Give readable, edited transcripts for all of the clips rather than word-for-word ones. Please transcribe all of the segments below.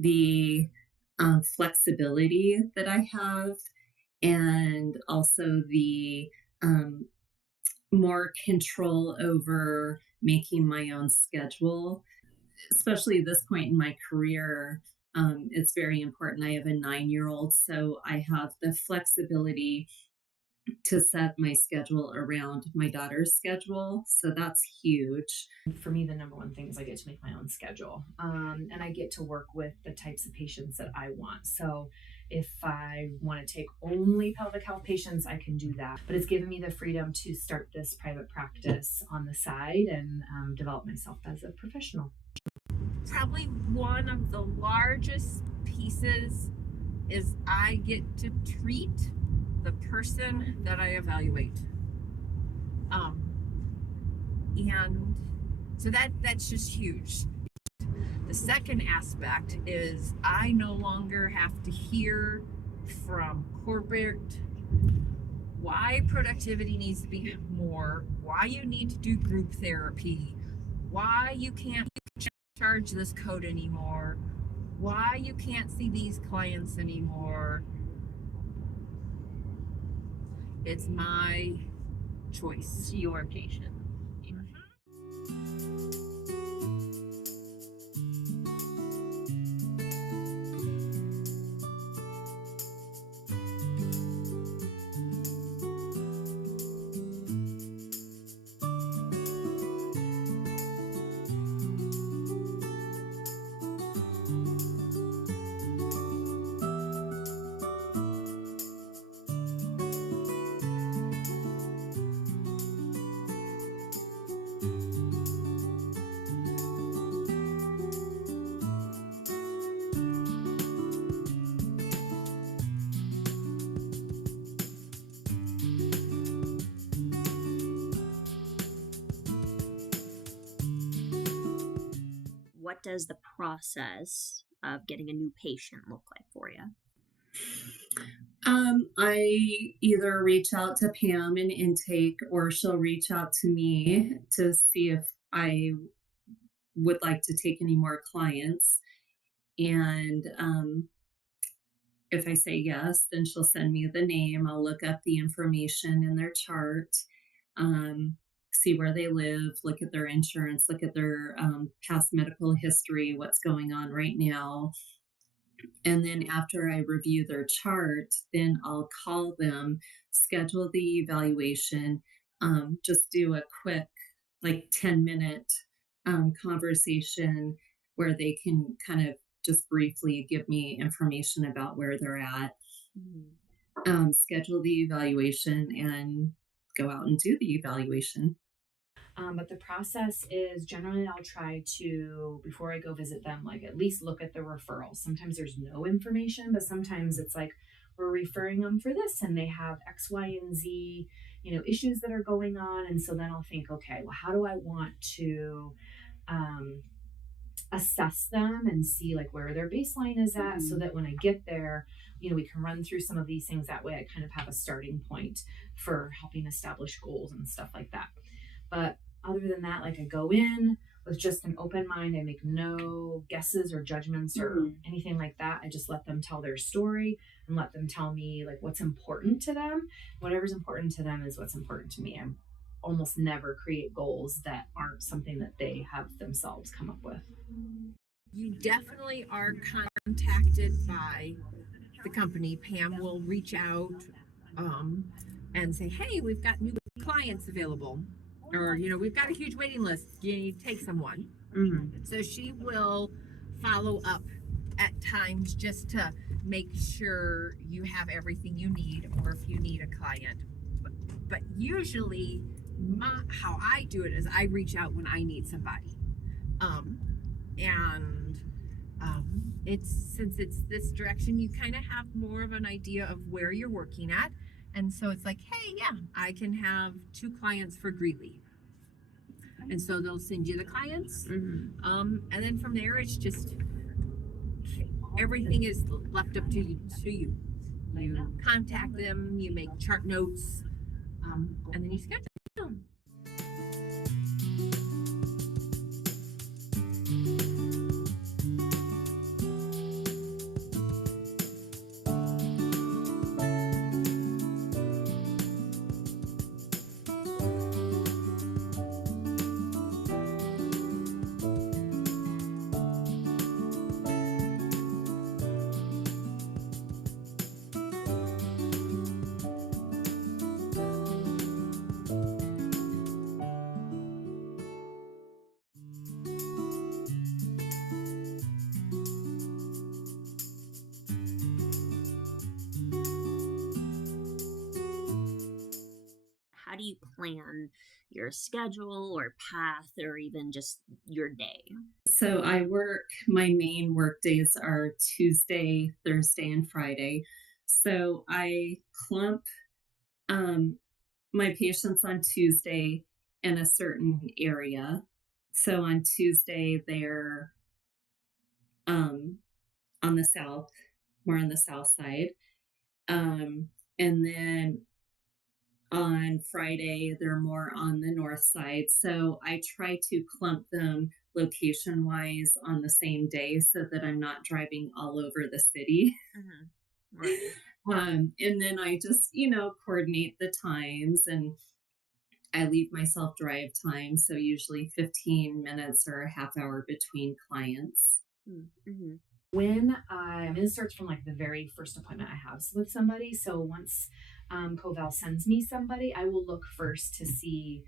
the flexibility that I have, and also the um, more control over making my own schedule, especially at this point in my career. It's very important. I have a 9-year old, so I have the flexibility to set my schedule around my daughter's schedule. So that's huge. For me, the number one thing is I get to make my own schedule, and I get to work with the types of patients that I want. So if I want to take only pelvic health patients, I can do that. But it's given me the freedom to start this private practice on the side and develop myself as a professional. Probably one of the largest pieces is I get to treat the person that I evaluate. And so that's just huge. The second aspect is I no longer have to hear from corporate why productivity needs to be more, why you need to do group therapy, why you can't charge this code anymore, why you can't see these clients anymore. It's my choice. It's your patient. What does the process of getting a new patient look like for you? I either reach out to Pam in intake, or she'll reach out to me to see if I would like to take any more clients. And if I say yes, then she'll send me the name. I'll look up the information in their chart, see where they live, look at their insurance, look at their past medical history, what's going on right now. And then after I review their chart, then I'll call them, schedule the evaluation, just do a quick, like 10-minute conversation where they can kind of just briefly give me information about where they're at, schedule the evaluation, and go out and do the evaluation. But the process is generally I'll try to, before I go visit them, like at least look at the referrals. Sometimes there's no information, but sometimes it's like we're referring them for this and they have X, Y, and Z, issues that are going on. And so then I'll think, okay, well, how do I want to assess them and see like where their baseline is at, so that when I get there, we can run through some of these things. That way I kind of have a starting point for helping establish goals and stuff like that. But other than that, like I go in with just an open mind. I make no guesses or judgments or anything like that. I just let them tell their story and let them tell me like what's important to them. Whatever's important to them is what's important to me. I almost never create goals that aren't something that they have themselves come up with. You definitely are contacted by the company. Pam will reach out and say, hey, we've got new clients available. Or, we've got a huge waiting list. You need to take someone. So she will follow up at times just to make sure you have everything you need, or if you need a client. But usually, how I do it is I reach out when I need somebody. Since it's this direction, you kind of have more of an idea of where you're working at. And so it's like, hey, yeah, I can have 2 clients for Greeley. And so they'll send you the clients. And then from there, it's just everything is left up to you. You contact them, you make chart notes, and then you schedule them. do you plan your schedule or path or even just your day? So my main work days are Tuesday, Thursday, and Friday. So I clump um, my patients on Tuesday in a certain area. So on Tuesday, they're um, on the south, more on the south side. Um, and then on Friday, they're more on the north side. So I try to clump them location wise on the same day so that I'm not driving all over the city. Right. And then I just, coordinate the times and I leave myself drive time. So usually 15 minutes or a half hour between clients. Mm-hmm. When I'm in search from like the very first appointment I have with somebody, so once Covell sends me somebody, I will look first to see,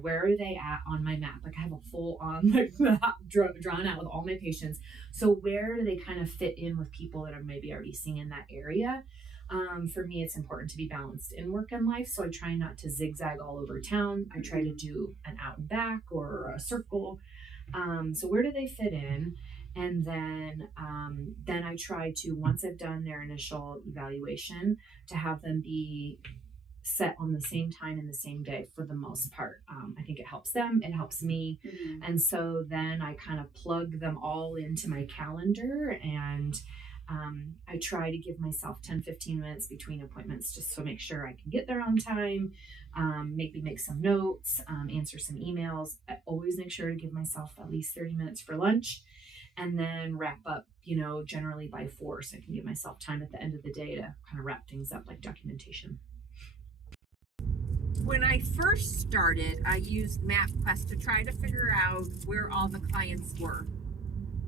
where are they at on my map? Like I have a full on like map drawn out with all my patients. So where do they kind of fit in with people that are maybe already seeing in that area? For me, it's important to be balanced in work and life. So I try not to zigzag all over town. I try to do an out and back or a circle. So where do they fit in? And then I try to, once I've done their initial evaluation, to have them be set on the same time in the same day for the most part. I think it helps them, it helps me. Mm-hmm. And so then I kind of plug them all into my calendar, and I try to give myself 10-15 minutes between appointments just to make sure I can get there on time, maybe make some notes, answer some emails. I always make sure to give myself at least 30 minutes for lunch, and then wrap up, generally by 4, so I can give myself time at the end of the day to kind of wrap things up like documentation. When I first started, I used MapQuest to try to figure out where all the clients were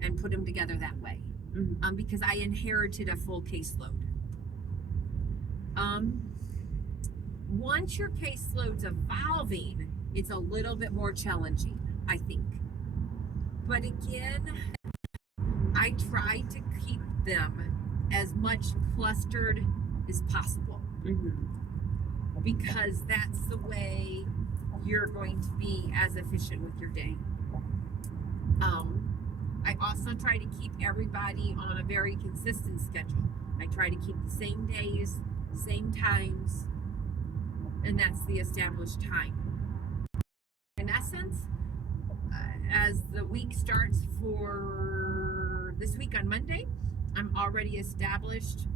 and put them together that way. Mm-hmm. Because I inherited a full caseload. Once your caseload's evolving, it's a little bit more challenging, I think. But again, I try to keep them as much clustered as possible. Mm-hmm. Because that's the way you're going to be as efficient with your day. I also try to keep everybody on a very consistent schedule. I try to keep the same days, same times, and that's the established time. In essence, as the week starts for this week on Monday, I'm already established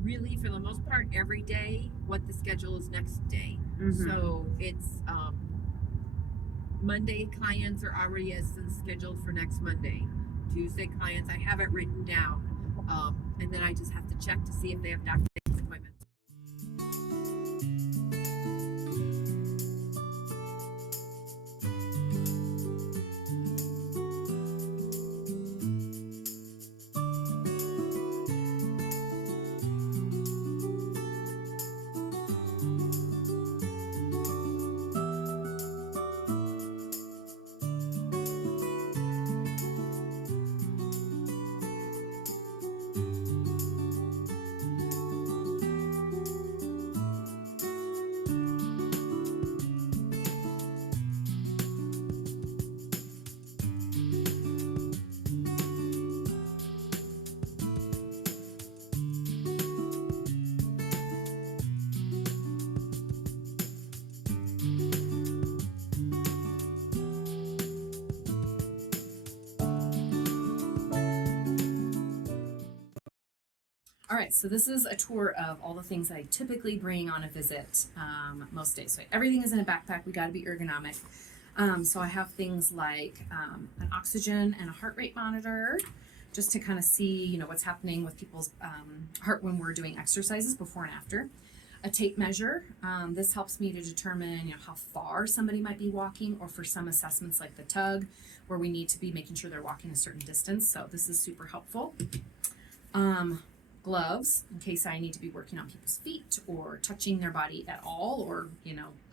really for the most part every day what the schedule is next day. Mm-hmm. So it's Monday clients are already scheduled for next Monday. Tuesday clients, I have it written down, and then I just have to check to see if they have doctor's appointments. All right, so this is a tour of all the things that I typically bring on a visit most days. So everything is in a backpack. We got to be ergonomic. So I have things like an oxygen and a heart rate monitor, just to kind of see, what's happening with people's heart when we're doing exercises before and after. A tape measure. This helps me to determine, how far somebody might be walking, or for some assessments like the tug, where we need to be making sure they're walking a certain distance. So this is super helpful. Gloves, in case I need to be working on people's feet or touching their body at all, or,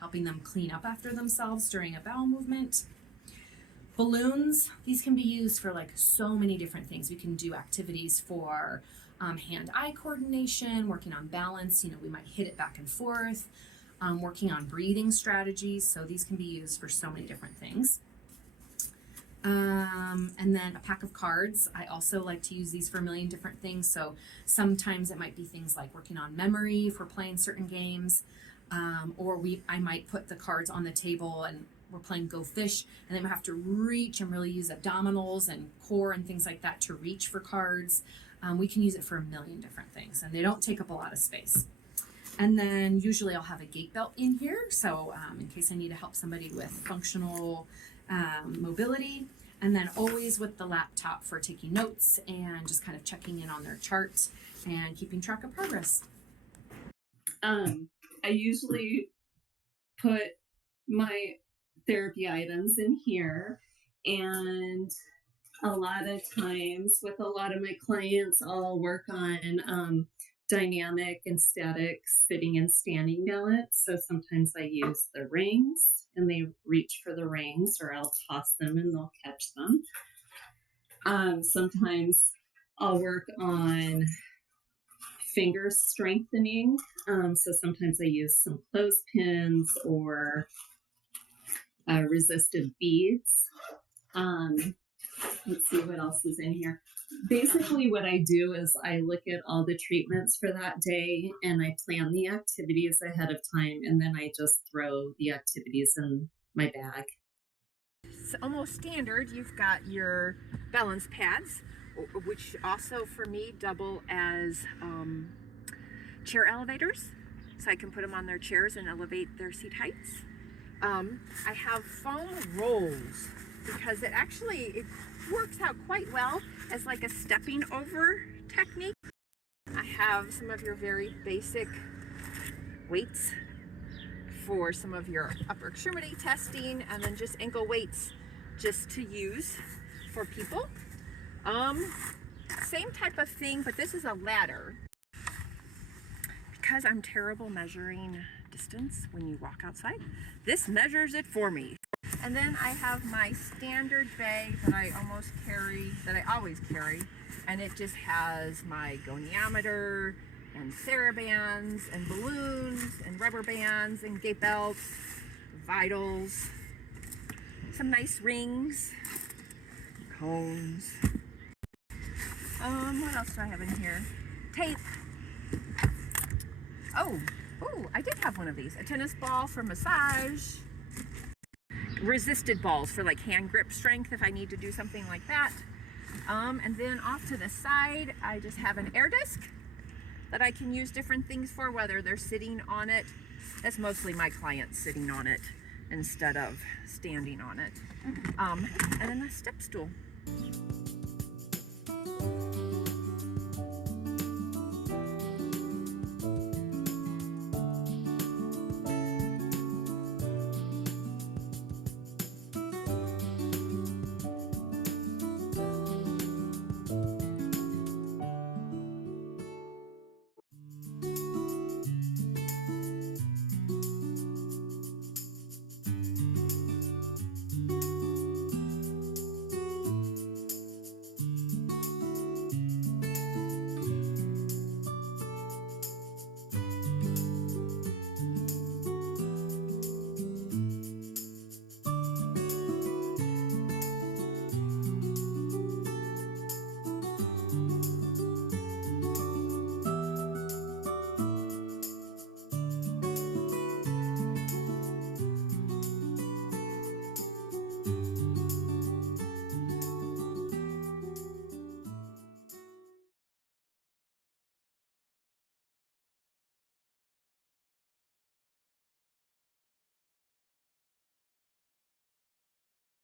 helping them clean up after themselves during a bowel movement. Balloons, these can be used for like so many different things. We can do activities for hand-eye coordination, working on balance. We might hit it back and forth. working on breathing strategies. So these can be used for so many different things. And then a pack of cards. I also like to use these for a million different things. So sometimes it might be things like working on memory if we're playing certain games, or I might put the cards on the table and we're playing Go Fish, and then we have to reach and really use abdominals and core and things like that to reach for cards. We can use it for a million different things, and they don't take up a lot of space. And then usually I'll have a gait belt in here, so in case I need to help somebody with functional mobility. And then always with the laptop for taking notes and just kind of checking in on their charts and keeping track of progress. I usually put my therapy items in here, and a lot of times with a lot of my clients, I'll work on dynamic and static sitting and standing balance. So sometimes I use the rings and they reach for the rings, or I'll toss them and they'll catch them. Sometimes I'll work on finger strengthening. So sometimes I use some clothespins or resistive beads. Let's see what else is in here. Basically, what I do is I look at all the treatments for that day and I plan the activities ahead of time, and then I just throw the activities in my bag. It's almost standard. You've got your balance pads, which also for me double as chair elevators, so I can put them on their chairs and elevate their seat heights. I have foam rolls because it works out quite well as like a stepping over technique. I have some of your very basic weights for some of your upper extremity testing, and then just ankle weights just to use for people. Same type of thing, but this is a ladder. Because I'm terrible measuring distance when you walk outside, this measures it for me. And then I have my standard bag that I always carry, and it just has my goniometer and TheraBands and balloons and rubber bands and gait belts, vitals, some nice rings, cones. What else do I have in here? Tape. Oh, I did have one of these. A tennis ball for massage. Resisted balls for like hand grip strength if I need to do something like that. And then off to the side, I just have an air disc that I can use different things for, whether they're sitting on it. That's mostly my clients sitting on it instead of standing on it. And then a step stool.